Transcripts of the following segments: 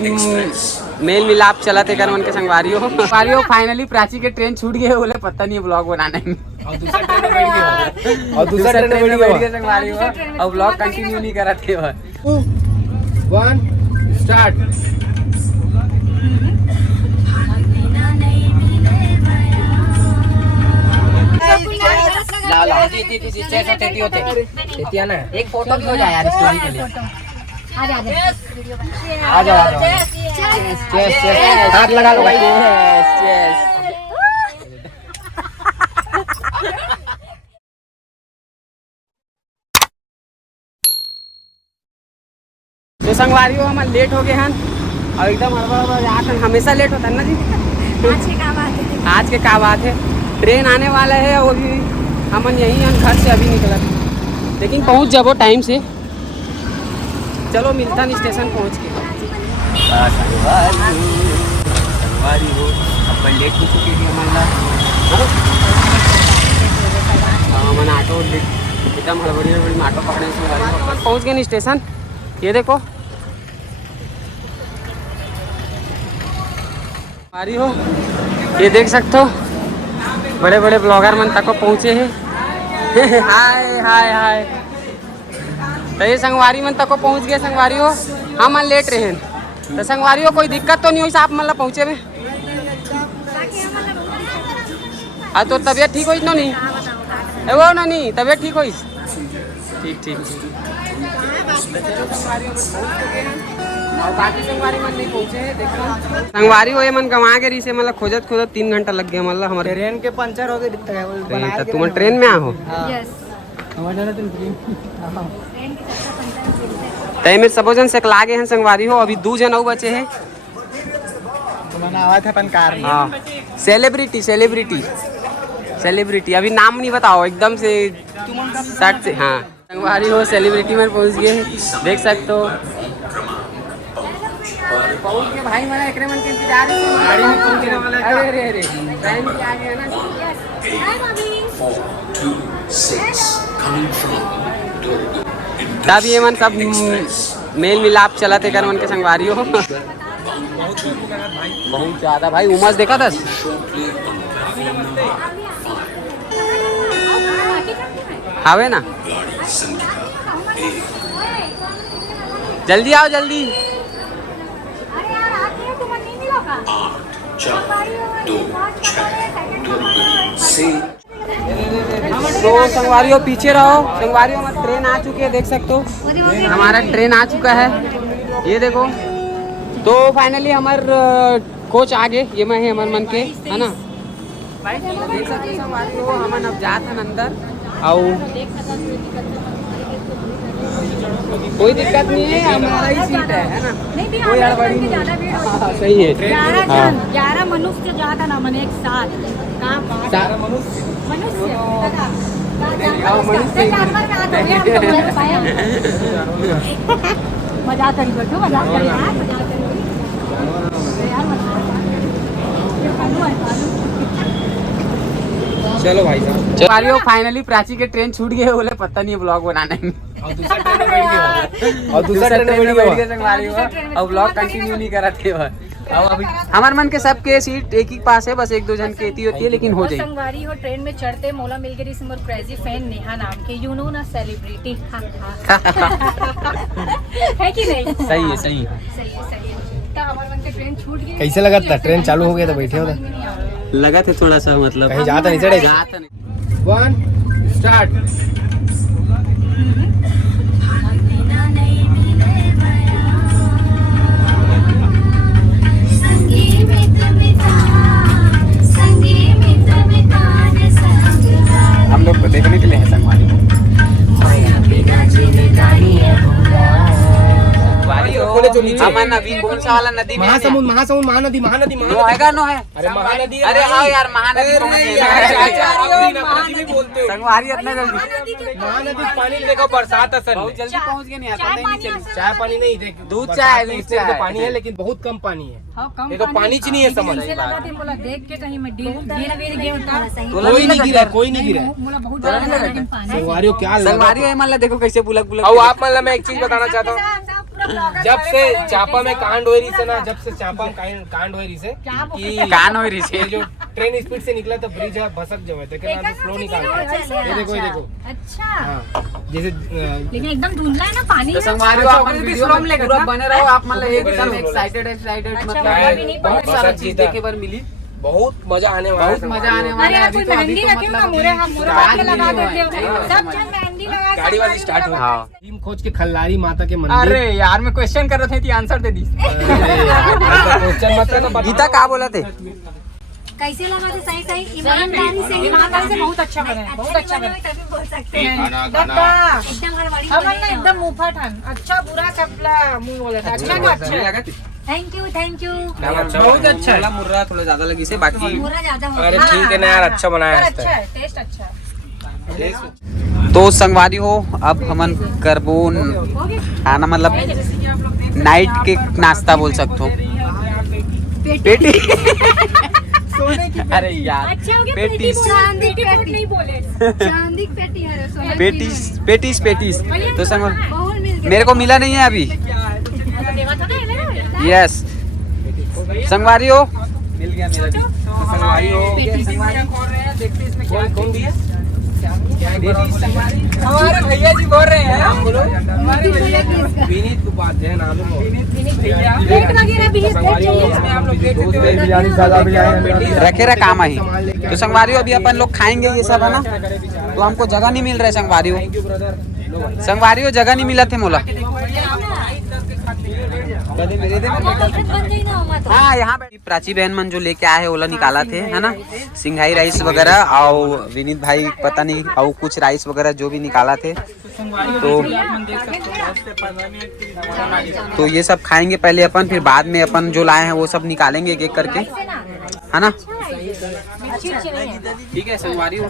Mail मिलाप चला थे कर मन के संगवारियों फाइनली प्राची के ट्रेन छूट गए, बोले पता नहीं ब्लॉग बनाने में और दूसरा ट्रेन में बैठ गए संगवारियों और ब्लॉग कंटिन्यू नहीं करा थे। 1 स्टार्ट। एक फोटो भी हो जाए यार स्टोरी के लिए। आ जाओ हाथ लगा लो भाई। तो संगवारियों हम लेट हो गए हैं और एकदम हड़बड़ हमेशा लेट होता है ना जी। आज के क्या बात है, ट्रेन आने वाला है, वो भी हमन यहीं हैं घर से अभी निकला, लेकिन पहुंच जाबो टाइम से। चलो मिलता नहीं स्टेशन पहुंच के। अपन लेट हो चुके हैं हमन ऑटो एकदम हड़बड़ी में ऑटो पकड़े पहुंच गए नहीं स्टेशन। ये देखो हमारी हो, ये देख सकते हो बड़े बड़े ब्लॉगर मन तक को पहुँचे हैं। हाय हाय हाय, तो ये संगवारी मन तक को पहुँच गए संगवारी हो। हम मन लेट रहे हैं तो संगवारी हो कोई दिक्कत तो नहीं हुई आप मतलब पहुँचे में? हाँ तो तबीयत ठीक हुई नहीं वो ना नहीं तबीयत ठीक हुई? ठीक ठीक और बाकी संगवारी मन नहीं पहुंचे हैं। देखो संगवारी हो मन गंवा के रही से मतलब खोजत 3 घंटा लग गया मतलब हमारे ट्रेन के पंचर हो गए। तुम ट्रेन में आओ तय में सबो जन से लागे हैं संगवारी हो। अभी 2 जन और बचे हैं। हाँ सेलिब्रिटी अभी नाम नहीं बताओ एकदम से सट से। हाँ संगवारी हो सेलिब्रिटी में पहुंच गए, देख सकते हो पहुंच के भाई मैंने एकरे मन के इंतजार गाड़ी में पहुंचने वाला है। अरे अरे टाइम के आ गया ना। 4 2 6 तब ये मन सब मेल मिलाप चला थे कर मन के संगवारी हो। बहुत ज्यादा भाई उमस देखा था। हावे ना जल्दी आओ जल्दी। 8 4 2 6 तो संगवारियों पीछे रहो। संगवारियों हमारी ट्रेन आ चुकी है, देख सकते हो हमारा ट्रेन आ चुका है। ये देखो तो फाइनली हमारे कोच आगे ये मैं है हमारे मन के है ना। देख सकते हो संगवारियों हमन अब जाते हैं अंदर और कोई दिक्कत नहीं है, हमारा ही सीट है ना। कोई हड़बड़ी नहीं। हाँ सही है। 11 मनुष्य जाता ना मन एक साथ मजाक करी बैठो मजाक करी चलो भाई साहब फाइनली प्राची के ट्रेन छूट गए, बोले पता नहीं ब्लॉग बनाने में और दूसरा ट्रेन में बैठ गए संगवारी हो और ब्लॉग कंटिन्यू नहीं करा थे। अभी हमारे मन के सबके सीट एक ही पास है, बस 1-2 जन की एती होती है लेकिन हो जाए। संगवारी हो ट्रेन में चढ़ते मोला मिल गई सिमर क्रेजी फैन नेहा नाम के, यू नो ना सेलिब्रिटी है कि नहीं? सही है सही तो हमारे मन के ट्रेन छूट गई। कैसे लगा था? ट्रेन चालू हो गया था बैठे हो लगा थे थोड़ा सा मतलब कहीं जाता नहीं चढ़ेगा। 1 स्टार्ट। हम लोग देखने के लिए हैं संगवारी अमन अभी कौन सा वाला नदी में? महासमुंद महानदी नो हैगा नो है। अरे महानदी। अरे हाँ यार महानदी बोलते हो संगवारी इतना जल्दी महानदी पानी देखो बरसात असर बहुत जल्दी पहुंच गए नहीं आता नहीं चली। चाय पानी नहीं देख दूध चाय तो पानी है लेकिन बहुत कम पानी है। ये तो पानी च नहीं है समझ। देख के कहीं मैं कोई नहीं गिरा कोई नहीं गिरा। संगवारी क्या संगवारी है मान ला देखो कैसे बुलक बुलक। और आप मान ला मैं एक चीज बताना चाहता हूँ जब से चापा में कांड हो रही से ना, जब से चापा में कांड हो रही से कि कान हो रही ये जो ट्रेन स्पीड से निकला तो ब्रिज भसक जावे थे कि ना फ्लो निकाल ये देखो अच्छा हाँ जैसे लेकिन एकदम धुंधला है ना पानी। तो संगवारी आप वीडियो में पूरा बने रहो आप, मतलब एकदम एक्साइटेड मतलब बहुत सारा चीज देखे बार मिली, बहुत मजा आने वाला है। बहुत मजा आने वाला है। अभी तो रखे हो ना मुरे, हम मुरे बात के लगा देते हो सब जन मेहंदी लगा गाड़ी वाली स्टार्ट हो हाँ। टीम खोज के खल्लारी माता के मंदिर। अरे यार मैं क्वेश्चन कर रहे थे थी आंसर दे दी। क्वेश्चन मत करना। गीता क्या बोला थे? कैसे लगा थे? सही सही ईमानदारी से, ईमानदारी से बहुत अच्छा बना है, बहुत अच्छा बना है। बोल सकते हैं एकदम हड़बड़ी हम एकदम मुंह ठान अच्छा बुरा सबला मुंह बोला था अच्छा का अच्छा। थैंक यू बहुत अच्छा है। मुर्रा थोड़ा ज्यादा लगी से बाकी पूरा ज्यादा हो अरे ठीक है ना यार, अच्छा बनाया है। अच्छा है, टेस्ट अच्छा है। तो संगवारी हो अब हमन करबो खाना, मतलब नाइट के नाश्ता बोल सकते हो। पेटी अरे यार अच्छा हो गया पेटीज चांदी की पेटी नहीं बोले, चांदी की पेटी है सोना पेटीज तो संग बहुत मिल गया। मेरे को मिला नहीं है अभी। देवा था ना यस संगवारी हो मिल गया मेरा भी। संगवारी हो देखते इसमें क्या कौन दिया हमारे भैया जी बोल रहे हैं। हम बोलो विनीत उपाध्याय नाम है। प्लेट वगैरह भी रखे रहा काम आई। तो संगवारी अभी अपन लोग खाएंगे ये सब है ना, तो हमको जगह नहीं मिल रहा है संगवारी संगवारी जगह नहीं मिला थे मोला। हाँ यहाँ पे प्राची बहन मन जो लेके आए हैं ओला निकाला थे है ना, सिंघाई राइस वगैरह और विनीत भाई पता नहीं और कुछ राइस वगैरह जो भी निकाला थे। तो ये सब खाएंगे पहले अपन, फिर बाद में अपन जो लाए हैं वो सब निकालेंगे एक एक करके है ना। ठीक है संगवारी हो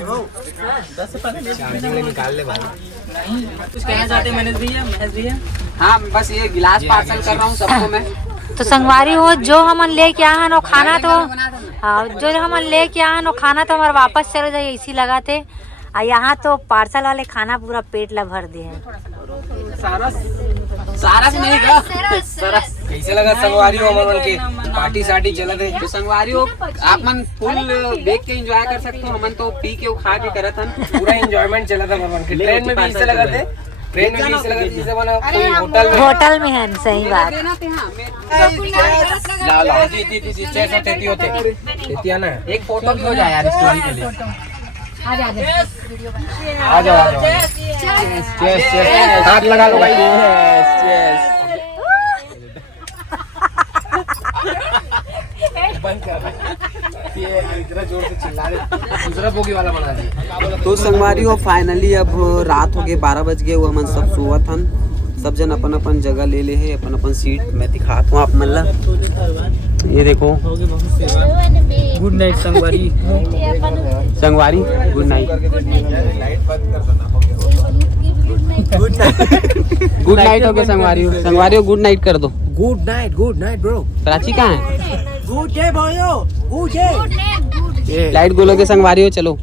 निकाल ले भाई। कुछ कहना चाहते हैं भैया? हाँ बस ये गिलास पार्सल कर रहा हूँ सबको मैं। तो संगवारी हो जो हमन लेके आए हैं खाना तो हाँ जो हमन लेके आए हैं खाना तो हमारे वापस चले जाए इसी लगा थे। यहाँ तो पार्सल वाले खाना पूरा पेट ला भर दे हैं। सारा से नहीं का कैसे लगा संगवारी हो मन के पार्टी साटी चला थे। तो संगवारी हो आप मन फुल देख के एंजॉय कर सकते हो, हमन तो पी के खा के करत हन पूरा एंजॉयमेंट चला था मन के। ट्रेन में भी ऐसे लगा थे, ट्रेन में भी ऐसे लगा जैसे बना कोई होटल में है। सही बात ला जैसे टेटी होते टेटिया ना। एक फोटो भी हो जाए यार स्टोरी के लिए। आ जाओ हाथ लगा लो भाई। बंद कर इतना जोर से चिल्ला रहे, दूसरा बोगी वाला बना दिया। तो संगवारी हो फाइनली अब रात हो गए 12 बज गए, वो हमन सब सोवत हन, सब जन अपन अपन जगह ले ले है, अपन अपन सीट मैं दिखाता हूँ आप मन ला। ये देखो गुड नाइट संगवारी। संगवारी गुड नाइट। गुड नाइट हो गया संगवारी हो। संगवारी हो गुड नाइट कर दो। Good night bro. प्राची कहाँ है? गुड डे भाइयों, गुड डे। लाइट गोलो के संगवारी हो चलो।